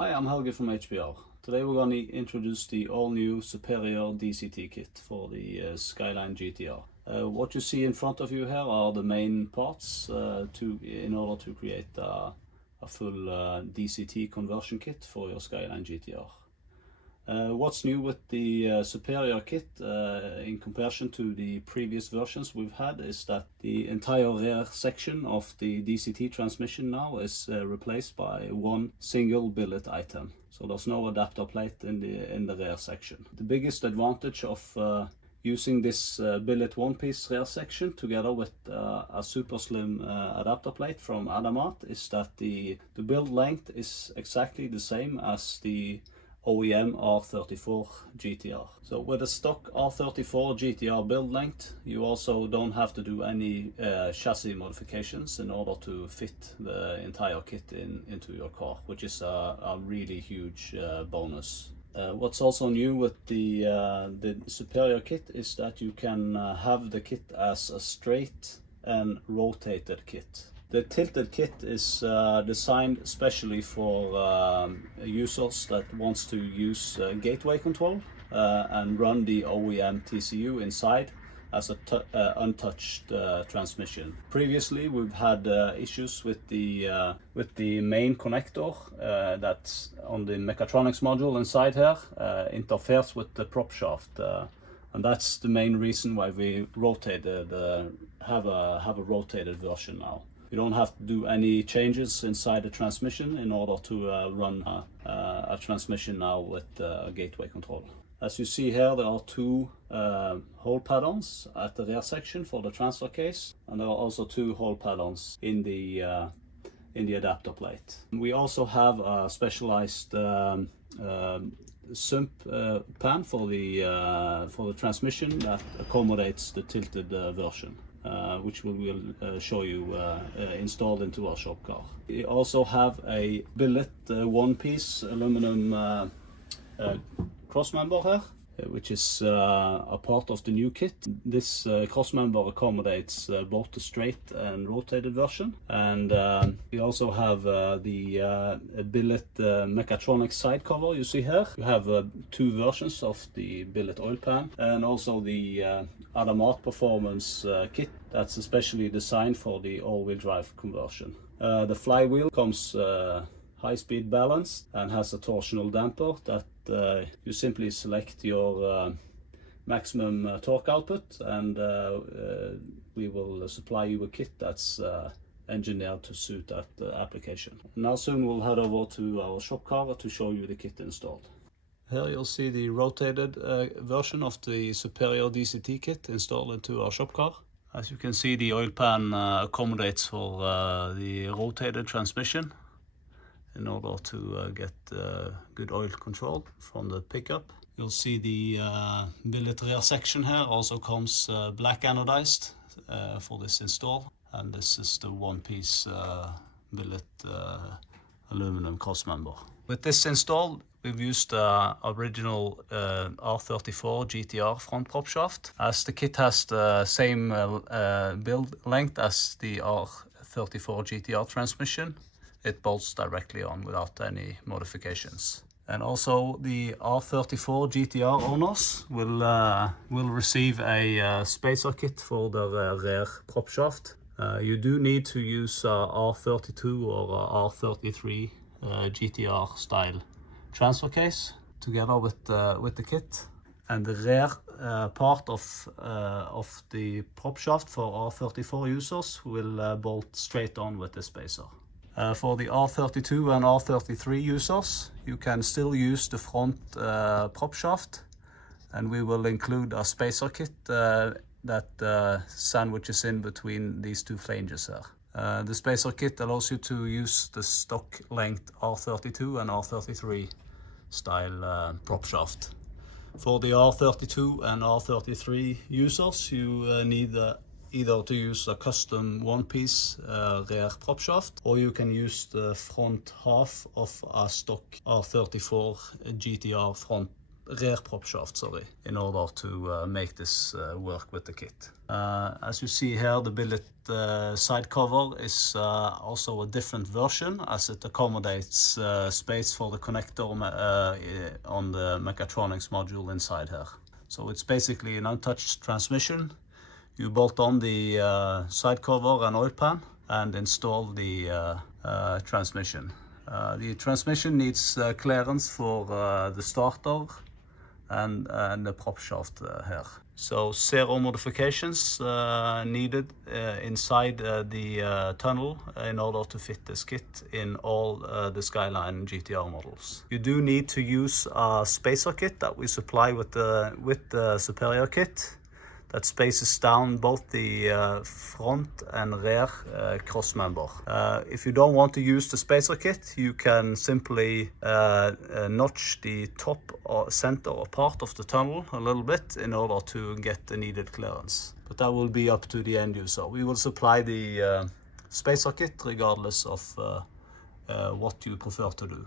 Hi, I'm Helge from HPR. Today we're going to introduce the all-new Superior DCT Kit for the Skyline GTR. What you see in front of you here are the main parts in order to create a full DCT conversion kit for your Skyline GTR. What's new with the Superior kit in comparison to the previous versions we've had is that the entire rear section of the DCT transmission now is replaced by one single billet item. So there's no adapter plate in the rear section. The biggest advantage of using this billet one-piece rear section together with a super slim adapter plate from Adamat is that the build length is exactly the same as the OEM R34 GTR. So with a stock R34 GTR build length, you also don't have to do any chassis modifications in order to fit the entire kit into your car, which is a really huge bonus. What's also new with the Superior kit is that you can have the kit as a straight and rotated kit. The tilted kit is designed especially for users that wants to use gateway control and run the OEM TCU inside as a untouched transmission. Previously, we've had issues with the main connector that's on the mechatronics module inside here interferes with the prop shaft, and that's the main reason why we have a rotated version now. You don't have to do any changes inside the transmission in order to run a transmission now with a gateway control. As you see here, there are two hole patterns at the rear section for the transfer case, and there are also two hole patterns in the adapter plate. We also have a specialized sump pan for the transmission that accommodates the tilted version. Which we will show you installed into our shop car. We also have a billet one-piece aluminum crossmember here, which is a part of the new kit. This crossmember accommodates both the straight and rotated version, and we also have the billet mechatronics side cover you see here. You have two versions of the billet oil pan and also the Adamat performance kit that's especially designed for the all-wheel drive conversion. The flywheel comes high-speed balanced and has a torsional damper that you simply select your maximum torque output, and we will supply you a kit that's engineered to suit that application. Now soon we'll head over to our shop car to show you the kit installed. Here you'll see the rotated version of the Superior DCT kit installed into our shop car. As you can see, the oil pan accommodates for the rotated transmission in order to get good oil control from the pickup. You'll see the billet rear section here also comes black anodized for this install, and this is the one-piece billet aluminum crossmember. With this installed, we've used original R34 GTR front prop shaft. As the kit has the same build length as the R34 GTR transmission, it bolts directly on without any modifications. And also the R34 GTR owners will receive a spacer kit for the rear prop shaft. You do need to use R32 or R33 GTR style transfer case together with the kit, and the rear part of the prop shaft for R34 users will bolt straight on with the spacer. For the R32 and R33 users, you can still use the front prop shaft, and we will include a spacer kit that sandwiches in between these two flanges here. The spacer kit allows you to use the stock length R32 and R33 style prop shaft. For the R32 and R33 users, you need either to use a custom one-piece rear prop shaft, or you can use the front half of a stock R34 GTR front rear prop shaft, sorry, in order to make this work with the kit. As you see here, the Billet side cover is also a different version, as it accommodates space for the connector on the mechatronics module inside here. So it's basically an untouched transmission. You bolt on the side cover and oil pan and install the transmission. The transmission needs clearance for the starter and the prop shaft here. So zero modifications needed inside the tunnel in order to fit this kit in all the Skyline GTR models. You do need to use a spacer kit that we supply with the Superior kit, that spaces down both the front and rear crossmember. If you don't want to use the spacer kit, you can simply notch the top or center or part of the tunnel a little bit in order to get the needed clearance. But that will be up to the end user. We will supply the spacer kit regardless of what you prefer to do.